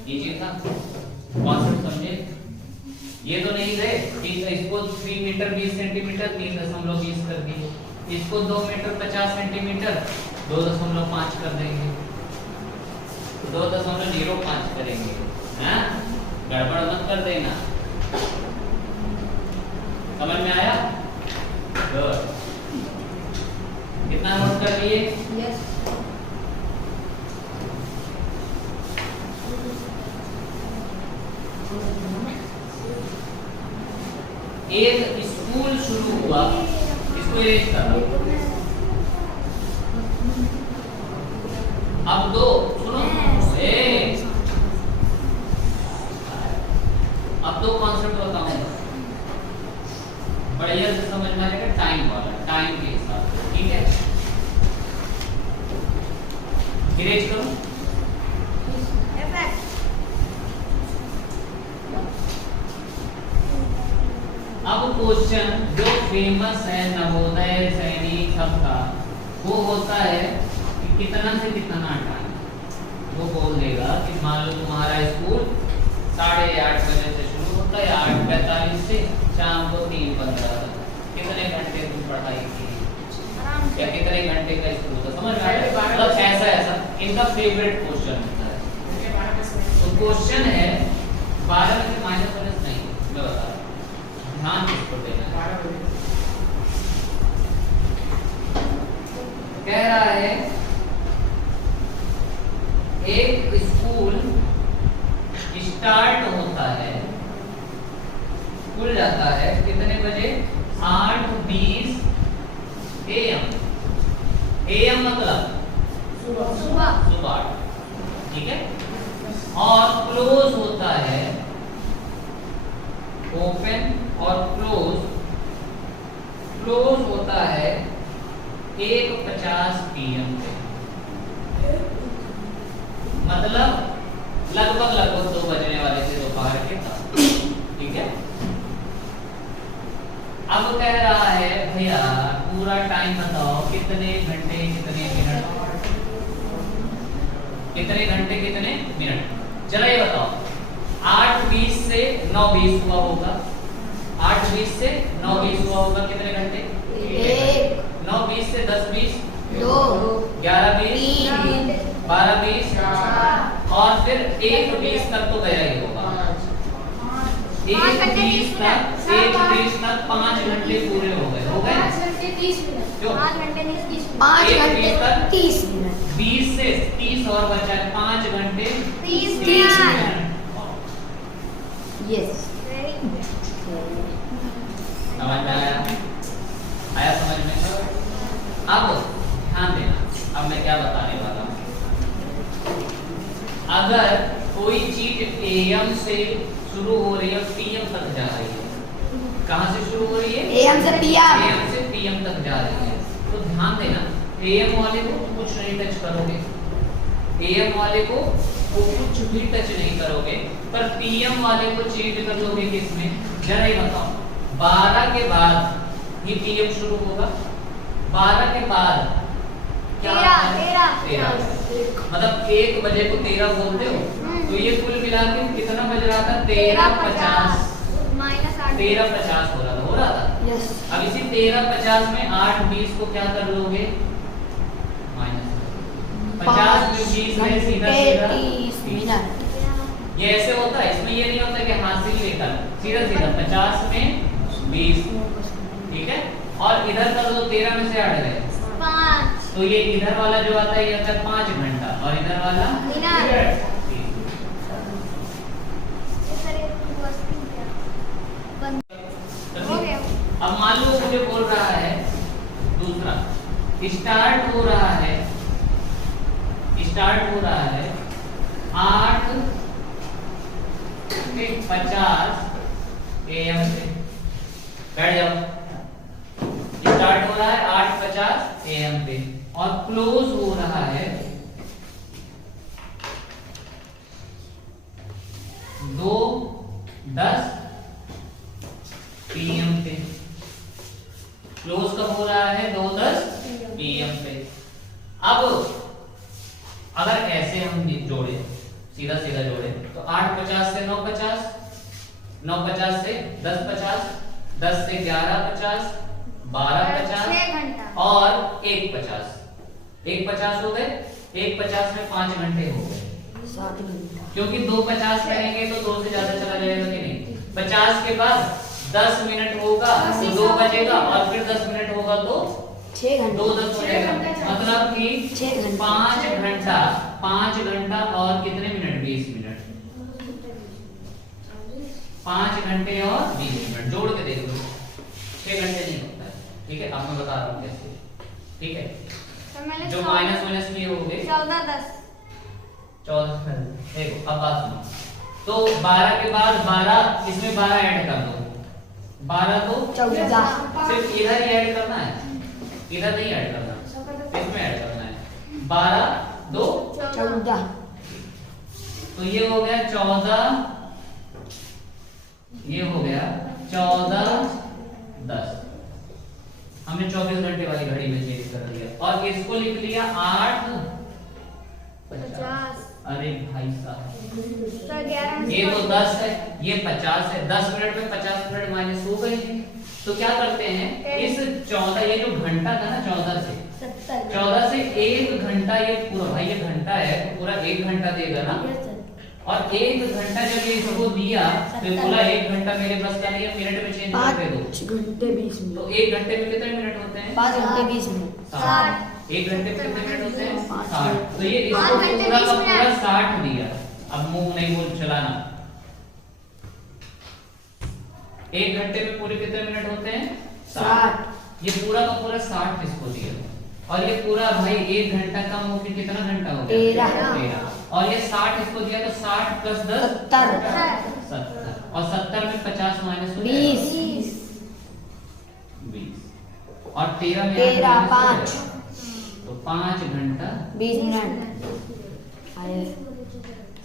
ये चीज था, कॉन्सेप्ट समझे? ये तो नहीं गए ठीक है। इसको 3 मीटर 20 सेंटीमीटर 3.20 कर दिए। इसको 2 मीटर 50 सेंटीमीटर 2.5 कर देंगे, 2.05 करेंगे। हाँ, गड़बड़ मत कर देना। समझ में आया? गुड। कितना नोट कर लिए? यस। एक स्कूल शुरू हुआ, इसको इरेज करो। अब दो सुनो, अब 2 कॉन्सेप्ट बताऊंगा, बढ़िया से समझ में आएगा। टाइम वाला, टाइम के हिसाब से, ठीक है? इरेज करो। अब क्वेश्चन जो फेमस है नवोदय सैनिक सबका, वो होता है कि कितना से कितना टाइम। वो बोल देगा कि मान लो तुम्हारा स्कूल 8:30 बजे से शुरू होता है, 8:45 से शाम को 3:15 तक। कितने घंटे तुम पढ़ाई की या कितने घंटे का स्कूल था? समझ में आ रहा है? मतलब ऐसा इनका फेवरेट क्वेश्चन होता है। तो क्वेश्चन है 12 में से माइनस नहीं, मैं बता रहा हूं, ध्यान किसको देना है। कह रहा है एक स्कूल स्टार्ट होता है, खुल जाता है कितने बजे? 8:20 AM। AM मतलब सुबह, ठीक है? और क्लोज होता है, ओपन और क्लोज होता है 1:50 PM पे। मतलब लगभग 2 बजने वाले थे दोपहर के, ठीक है? अब कह रहा है भैया पूरा टाइम बताओ, कितने घंटे कितने मिनट, कितने घंटे कितने मिनट। चलो ये बताओ, 8:20 से 9:20 हुआ होगा, 8:20 से 9:20 हुआ होगा, कितने घंटे? 1। 9:20 से 10:20 2। 11:20 3। 12:20 और फिर 1:20 तक तो गया ही होगा। 1:20 तक 5 घंटे पूरे हो गए, 5 घंटे 30 मिनट, क्यों? 5 घंटे 30 मिनट, 5 1:20 घंटे तक 30 मिनट, 20 से 30 और बचा है, 5 घंटे 30 30 मिनट। यस। समझ में आया? आया समझ में? अब ध्यान देना, अब मैं क्या बता अगर कोई चीज AM से शुरू हो रही है और PM तक जा रही है, कहां से शुरू हो रही है? AM से PM। AM से PM तक जा रही है, तो ध्यान देना AM वाले को कुछ नहीं टच करोगे, AM वाले को कुछ भी टच नहीं करोगे, पर PM वाले को चेंज कर दोगे किसमें? जरा ही बताओ। 12 के बाद ही PM शुरू होगा, 12 के बाद क्या? 13। मतलब 1 बजे को 13 बोलते हो, तो ये कुल मिला के कितना बज रहा था? 13:50 13:50 हो रहा था। यस। अब इसी 13:50 में 8:20 को क्या कर लोगे? माइनस 50 में 20 में सीधा 30 मिनट। ये ऐसे होता है, इसमें ये नहीं होता कि हासिल लेकर सीधा 50 में 20, ठीक है। और इधर कर दो 13 में से 8 गए, 5 तो ये इधर वाला जो आता है ये आता है 5 घंटा, और इधर वाला हो गया। अब मान लो मुझे बोल रहा है दूसरा, स्टार्ट हो रहा है 8:50 AM से। बैठ जाओ। स्टार्ट हो रहा है 8:50 AM पे और क्लोज हो रहा है 2:10 PM पे। क्लोज कब हो रहा है? 2:10 PM पे। अब अगर ऐसे हम जोड़े, सीधा सीधा जोड़े, तो 8:50 से 9:50, 9:50 से 10:50, 10 से 11:50, 12:50 6 घंटा और 1:50। 1:50 हो गए, 1:50 में 5 घंटे हो गए, 7 घंटा। क्योंकि 2:50 करेंगे तो 2 से ज्यादा चला जाएगा कि नहीं। 50 के बाद 10 मिनट होगा तो 2 बजेगा, और फिर 10 मिनट होगा तो 6 घंटा। 2:10 हो जाएगा। मतलब कि 6 घंटा। 5 घंटा और कितने मिनट? 20 मिनट। 5 घंटे और 20 मिनट जोड़ के देख लो, 6 घंटे नहीं होता है, ठीक है। अब मैं बता रहा हूँ कैसे, ठीक है। तो मैंने जो माइनस माइनस किए होंगे 14:10 14। देखो अब बात सुनो, तो 12 के बाद 12, इसमें 12 ऐड कर दो, 12 तो 14। सिर्फ इधर ही ऐड करना है, इधर नहीं ऐड करना, इसमें ऐड करना है। 12 2 14। तो ये हो गया 14, ये हो गया 14:10। हमने 24 घंटे वाली घड़ी में चेंज कर दिया, और इसको लिख लिया 8:50। अरे भाई साहब, तो 11 ये तो 10 है, ये 50 है, 10 मिनट में 50 मिनट माइनस हो गए हैं। तो क्या करते हैं, इस 14, ये जो घंटा था ना 14 से 1 घंटा, ये पूरा भाई ये घंटा है तो पूरा 1 घंटा देगा ना, और 1 घंटा जब ये इसको दिया तो पूरा 1 घंटा मेरे बस का नहीं है, मिनट में चेंज कर दो। 5 घंटे 20 मिनट। तो 1 घंटे में कितने मिनट होते हैं? 5 घंटे 20 मिनट। 60। 1 घंटे में कितने मिनट होते हैं? 60। 60। तो ये इसको 5 घंटे पूरा का 20 पूरा मिनट। 60 दिया। अब मुंह नहीं बोल चलाना। 1 घंटे में पूरे कितने मिनट होते हैं? 60। ये पूरा का पूरा 60 इसको दिया, और ये पूरा भाई 1 घंटा कम होकर कितना घंटा हो गया? 13। और ये 60 इसको दिया, तो 60 प्लस 10 70, और 70 में 50 माइनस हो जाएगा 20। 20, और 13 में 13 8 माइनस हो 5। जाएगा। तो 5 घंटा 20 मिनट। आए।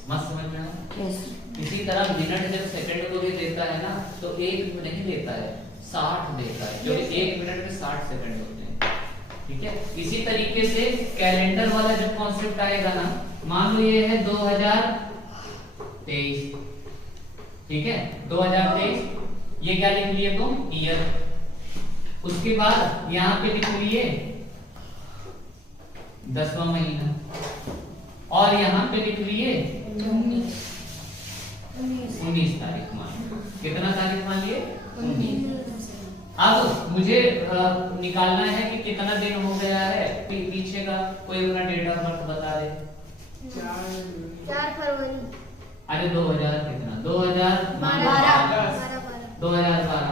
मस्त समझ में आया। यस। इसी तरह मिनट जब सेकंड को भी देता है ना, तो 1 नहीं देता है, 60 देता है, क्योंकि 1 मिनट में 60 सेकंड होते हैं, ठीक है। इसी तरीके से कैलेंडर वाला जब कॉन्सेप्ट आएगा ना, मान लो ये है 2023, ठीक है, 2023, ये क्या लिख लिए तुम? ईयर। उसके बाद यहाँ पे लिख लिए 10वां महीना, और यहाँ पे लिख लिए 19 तारीख मान। कितना तारीख मान लिए? 19। अब मुझे निकालना है कि कितना दिन हो गया है पीछे का, कोई अपना डेट ऑफ बर्थ बता दे। 4 फरवरी। अरे 2000 कितना? 2012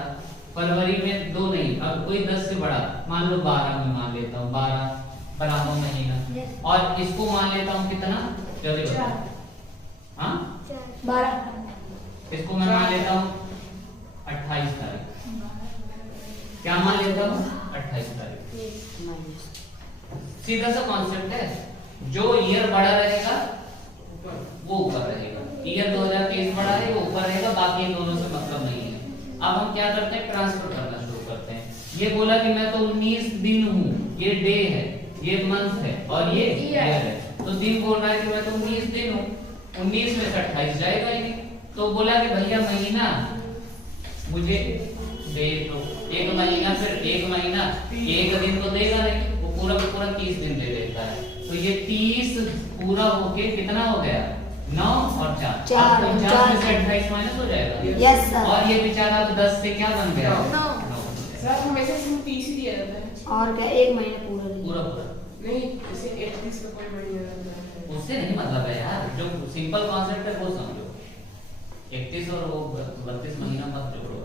फरवरी में 2 नहीं, अब कोई 10 से बड़ा, मान लो 12 में मान लेता हूँ, 12 12वां महीना, और इसको मान लेता हूँ कितना? जल्दी बताओ। हाँ 12 इसको मैं मान लेता हूँ 28 तारीख। क्या मान लेता हूँ 28 तारीख। माइनस सीधा सा कॉन्सेप्ट है, जो ईयर बड़ा रहेगा वो ऊपर रहेगा। ईयर 2023 बड़ा है वो ऊपर रहेगा, बाकी इन दोनों से मतलब नहीं है। अब हम क्या करते हैं, ट्रांसफर करना शुरू करते हैं। ये बोला कि मैं तो 19 दिन हूँ, ये डे है, ये मंथ है और ये ईयर है। तो दिन बोल रहा है कि मैं तो 19 दिन हूँ, 19 में से 28 जाएगा ही नहीं। तो बोला कि भैया महीना मुझे दे दो, एक महीना, फिर एक महीना एक दिन तो देगा नहीं, वो पूरा पूरा 30 दिन दे देता है। तो ये 30 पूरा होके कितना हो गया, 9 और 4, 49 में से 28 माइनस हो जाएगा। Yes sir. और ये बेचारा अब 10 से क्या बन गया, 9। सर हमेशा इसमें 30 ही दिया जाता है। और क्या एक महीना पूरा नहीं। पूरा पूरा नहीं जैसे 31 का कोई महीना रहता है। उससे नहीं मतलब है यार, जो सिंपल कॉन्सेप्ट है वो समझो। 31 और वो 32 महीना मत जोड़ो।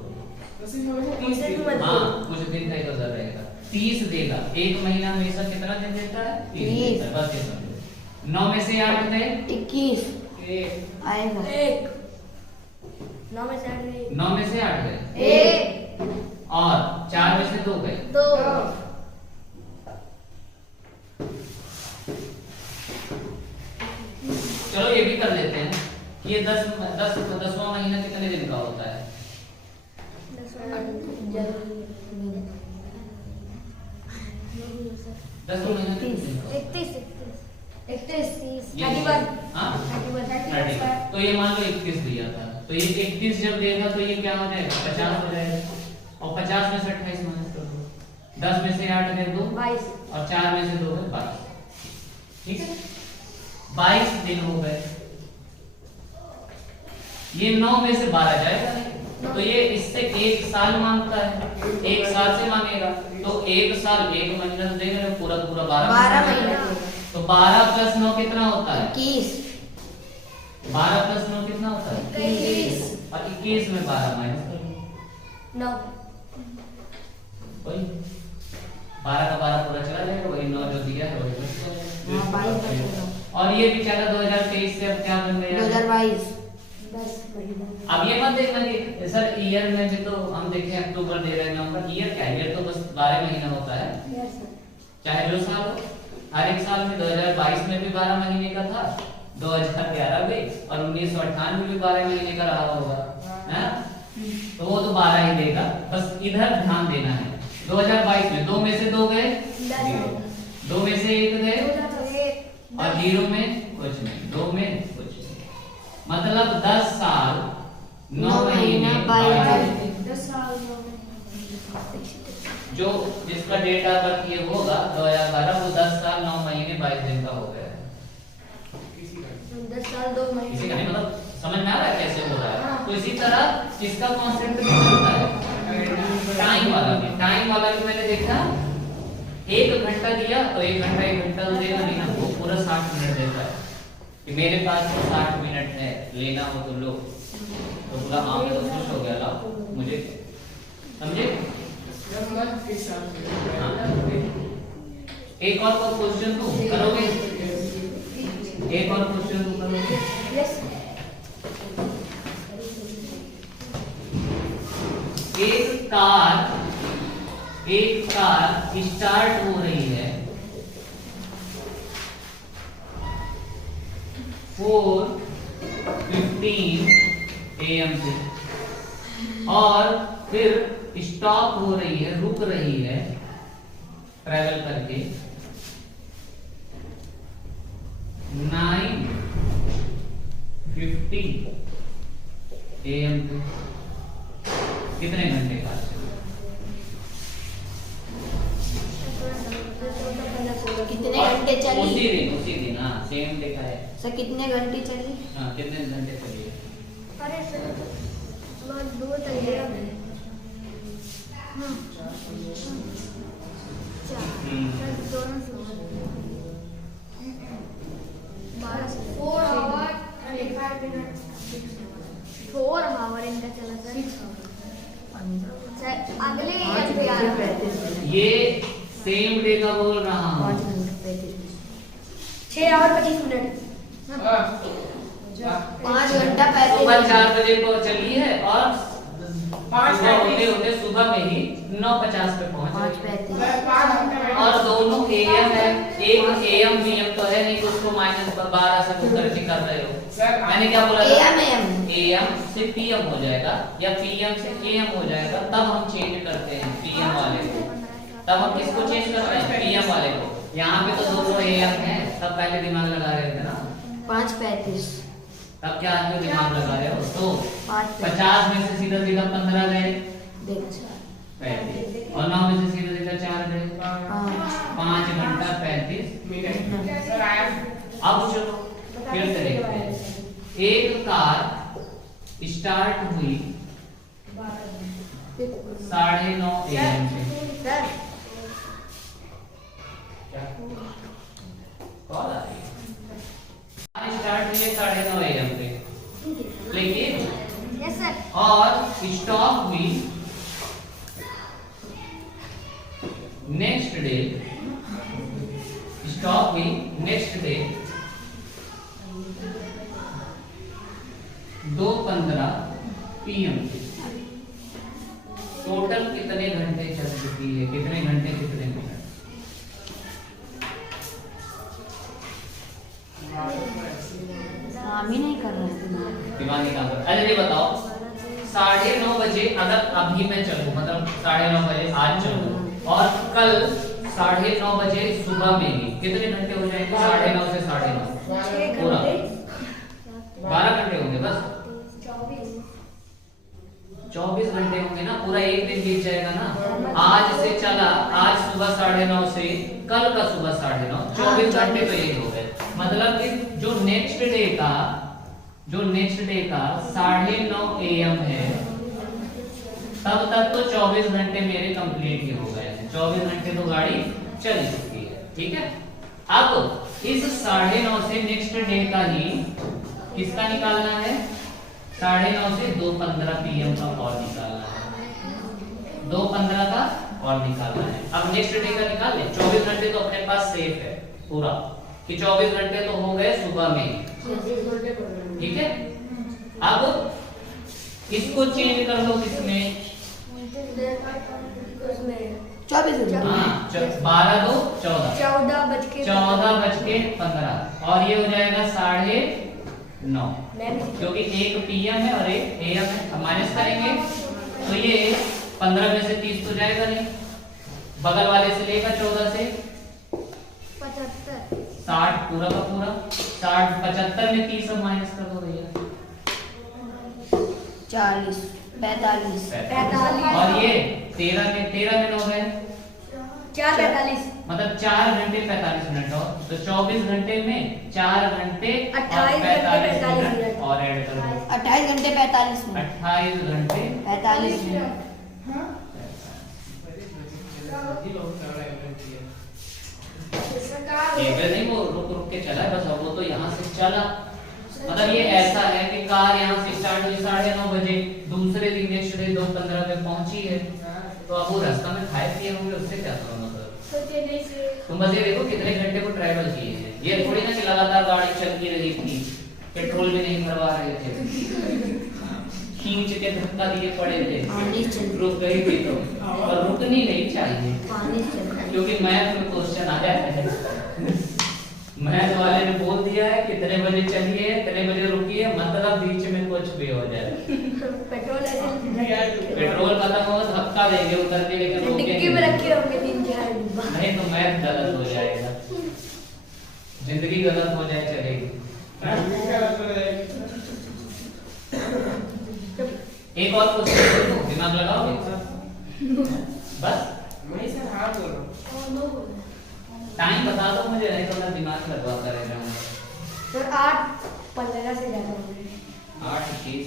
वैसे हमेशा 30 दिन। हाँ कुछ दिन का इधर रहेगा, 30 देगा। एक महीना हमेशा कितना दिन देता है, 30 देता है, बस ये समझो। 9 में से 8 दे 21 एक आएगा। 1 9 में से 8 गए 9 में से 8 गए 1 और 4 में से 2 गए। 2 चलो ये भी कर लेते हैं। ये 10वां महीना कितने दिन का होता है, 10वां महीना कितने दिन का? 31 30 ये 31 हाँ 31 30। तो ये मान लो 31 दिया था, तो ये 31 जब देगा तो ये क्या हो जाएगा, 50 हो जाएगा। और 50 में से 28 माइनस कर दो, 10 में से 8 गए 2 22 और 4 में से 2 गए 22। ठीक है, 22 दिन हो गए। ये 9 में से 12 जाएगा नहीं, तो ये इससे 1 साल मांगता है, 1 साल से मांगेगा। तो 1 साल 1 महीना तो देगा, पूरा पूरा 12 महीना तो 12 प्लस 9 कितना होता है, 21 12 प्लस 9 कितना होता है, 21 और 21 में 12 माइनस कर लो, 9 वही 12 का 12 पूरा चला जाएगा, वही 9 जो दिया है वही बच जाएगा। हाँ 22 बचेगा। और ये बेचारा 2023 से अब क्या बन गया, 2022 अब ये मत देखना कि सर ईयर में भी तो हम देखें अक्टूबर दे रहे हैं, नवंबर, ईयर क्या, ईयर तो बस 12 महीना होता है, चाहे जो साल हो। हर एक साल में 2022 में भी 12 महीने का था, 2011 में, और 1998 में भी 12 महीने का रहा होगा, है? तो वो तो 12 ही देगा, बस इधर ध्यान देना है। 2022 में 2 में से 2 गए 2 में से 1 गए और 0 में कुछ नहीं, 2 में कुछ नहीं, मतलब 10 साल 9 महीने 22 जो जिसका डेट ऑफ बर्थ ये होगा 2012, वो 10 साल 9 महीने 22 दिन का हो गया है। 10 साल 2 इसी महीने का नहीं मतलब समझ में आ रहा है कैसे हो रहा है। तो इसी तरह इसका कॉन्सेप्ट भी चलता है, टाइम वाला भी मैंने देखा, 1 घंटा दिया तो 1 घंटा तो देगा नहीं ना, वो पूरा 60 मिनट देता है कि मेरे पास तो 60 मिनट है, लेना हो तो लो। तो पूरा हाँ मैं तो खुश हो गया, लाओ मुझे, समझे? हाँ, एक और क्वेश्चन तू करोगे, एक और क्वेश्चन तू करोगे। यस एक कार स्टार्ट हो रही है 4:15 AM से, और फिर स्टॉप हो रही है, रुक रही है ट्रैवल करके 9:50 AM पे। कितने घंटे का, कितने घंटे चली उसी दिन हाँ सेम डे का है। सर, कितने घंटे चली? हाँ कितने घंटे चली है? अरे सर बहुत दूर तक गया हाँ 4 सर दोनों से 12 से 4 आवर 25 मिनट 4 आवर इनका चला सर अगले ये सेम डे का बोल रहा हूँ। 6 आवर 25 मिनट 5 घंटा सुबह 35 4 बजे को चली है और 5 सुबह होते होते सुबह में ही 9:50 पे पहुंच 5:35 गई। और दोनों एएम है, एक एएम पीएम तो है नहीं, तो उसको -12 से गुणा करके कर रहे हो। मैंने क्या बोला था? AM एएम से पीएम हो जाएगा या पीएम से एएम हो जाएगा, तब हम चेंज करते हैं पीएम वाले को। तब हम किसको चेंज करते हैं? पीएम वाले को। यहाँ पे तो दोनों एएम है, तब पहले दिमाग लगा रहे थे ना। 5:35 तब क्या आगे दिमाग लगा रहे हो? तो 5:35 50 में से सीधा सीधा 15 गए देखो 35, और 9 में से सीधा सीधा 4 गए 5 घंटा 35 मिनट। सर आया। अब चलो फिर से देखते हैं। एक कार स्टार्ट हुई 9:30 AM से। सर कॉल आ रही है। स्टार्ट हुई 9:30 AM पे, लेकिन यस सर और स्टॉप हुई नेक्स्ट डे, स्टॉप हुई नेक्स्ट डे 2:15 PM पे। टोटल कितने घंटे चल चुकी है? कितने घंटे कितने मिनट? काम ही नहीं कर रहे थे दिमाग निकाल कर। अच्छा ये बताओ, 9:30 बजे अगर अभी मैं चलूं, मतलब 9:30 बजे आज चलूं और कल 9:30 बजे सुबह में ही कितने घंटे हो जाएंगे? 9:30 से 9:30 पूरा 12 घंटे होंगे बस। 24 घंटे होंगे ना, पूरा एक दिन बीत जाएगा ना। आज से चला, आज सुबह 9:30 से कल का सुबह 9:30, 24 घंटे तो यही हो गए। मतलब कि जो नेक्स्ट डे का 9:30 AM है, तब तक तो 24 घंटे मेरे कंप्लीट ही हो गए हैं। 24 घंटे तो गाड़ी चल चुकी है, ठीक है। अब इस 9:30 से नेक्स्ट डे का ही किसका निकालना है? 9:30 से 2:15 PM का और निकालना है। 2:15 का और निकालना है। अब नेक्स्ट डे का निकाल ले। 24 घंटे तो अपने पास सेफ है पूरा, कि 24 घंटे तो हो गए सुबह में, ठीक है। अब इसको चेंज कर लो किसमें? 24 हाँ, 12 2 14 14:15 और ये हो जाएगा 9:30, क्योंकि एक PM है और एक AM है। अब माइनस करेंगे तो ये 15 में से 30 तो जाएगा नहीं, बगल वाले से लेकर 14 से 60 पूरा का पूरा 60, 75 में 30 अब माइनस कर दो भैया, 40 45 और ये 13 में 9 है, 4:45 मतलब 4 घंटे 45 मिनट। और तो 24 घंटे में 4 घंटे 28 और 45 मिनट और ऐड कर दो। 28 घंटे 45 मिनट 28 घंटे 45 मिनट टेबल नहीं, वो रुक रुक के चला है बस। अब वो तो यहाँ से चला, मतलब ये ऐसा है कि कार यहाँ से स्टार्ट हुई 9:30 बजे, दूसरे दिन नेक्स्ट डे 2:15 पे पहुंची है, तो अब वो रास्ता में खाए पिए होंगे, उससे क्या करो मतलब। तुम बस ये देखो कितने घंटे को ट्रैवल किए हैं। ये थोड़ी ना कि लगातार गाड़ी चलती रही थी, पेट्रोल भी नहीं भरवा रहे थे, खींच के धक्का दिए पड़े थे, रुक गई थी तो, और रुकनी नहीं चाहिए क्योंकि मैथ में क्वेश्चन आ जाता है। मैथ वाले ने बोल दिया है कितने बजे चलिए इतने बजे रुकिए, मतलब बीच में कुछ भी हो जाए, पेट्रोल खत्म हो धक्का देंगे उतर के, लेकिन डिक्की में रखे होंगे 3-4 डिब्बा। नहीं तो मैथ गलत हो जाएगा, जिंदगी गलत हो जाए चलेगी। एक और क्वेश्चन दिमाग लगाओगे बस। वही सर हाँ बोलो। टाइम बता दो मुझे, नहीं तो मैं दिमाग लगवा कर रह जाऊंगा। सर 8:15 से ज्यादा हो गए। 8:21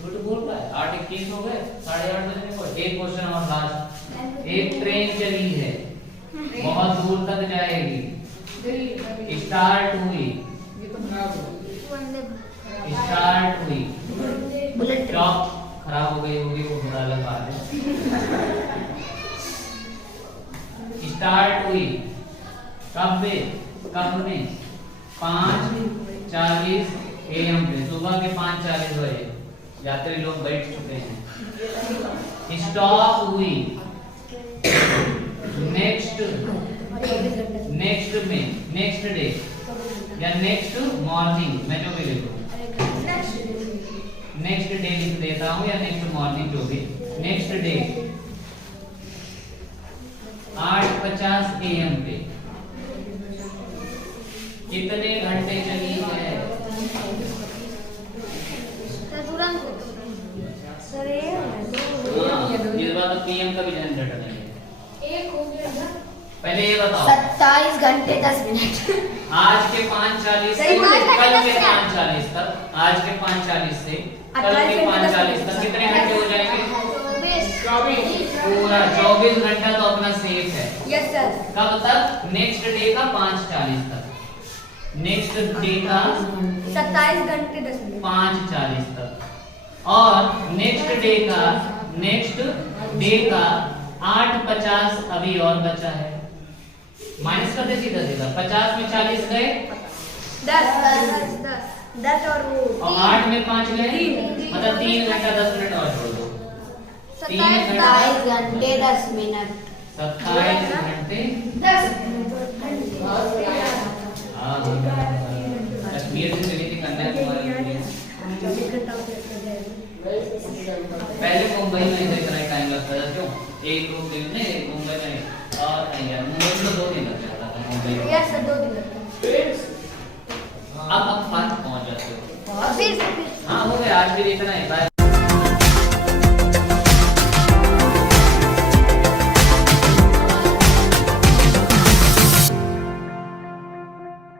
झूठ बोल रहा है, 8:21 हो गए, 8:30 बजे को। एक क्वेश्चन और लास्ट। एक ट्रेन चली है, बहुत दूर तक जाएगी, स्टार्ट हुई, स्टार्ट हुई, स्टॉप खराब हो गई होगी, वो थोड़ा अलग बात है। स्टार्ट हुई कब में 5:40 AM पे सुबह के 5:40 बजे यात्री लोग बैठ चुके हैं। स्टॉप हुई नेक्स्ट डे या नेक्स्ट मॉर्निंग, मैं जो भी लिखूं नेक्स्ट डे लिख देता हूं या नेक्स्ट मॉर्निंग, जो भी नेक्स्ट डे 8:50 AM पे कितने घंटे चली है? तुरंत सर इस बार तो PM का भी जनरेटर नहीं है। एक हो गया ना, पहले ये बताओ 27 घंटे 10 मिनट। आज के 5:40 से सही बात है, कल के 10 5:40 तक, आज के 5:40 से कल के 5:40 तक कितने घंटे हो जाएंगे? 24 पूरा 24 घंटा तो अपना सेफ है। Yes sir. कब तक? नेक्स्ट डे का 5:40 तक, नेक्स्ट डे का 27 घंटे 10 मिनट 5:40 तक, और नेक्स्ट डे का 8:50 अभी और बचा है। माइनस करते सीधा सीधा, 50 में 40 गए 10 और वो और 8 में 5 गए, मतलब 3 घंटा 10 मिनट और छोड़ दो। 27 घंटे 10 मिनट। 27 घंटे 10 हाँ, कश्मीर से चली थी कन्याकुमारी के लिए। पहले मुंबई में इतना ही टाइम लगता था, क्यों? एक रूम नहीं, एक मुंबई में और नहीं यार, मुंबई में तो 2 दिन लग जाता था मुंबई में। यस सर 2 दिन लगते अब 5 पहुंच जाते हो। हैं। फिर हाँ हो गया, आज भी देखना है, बाय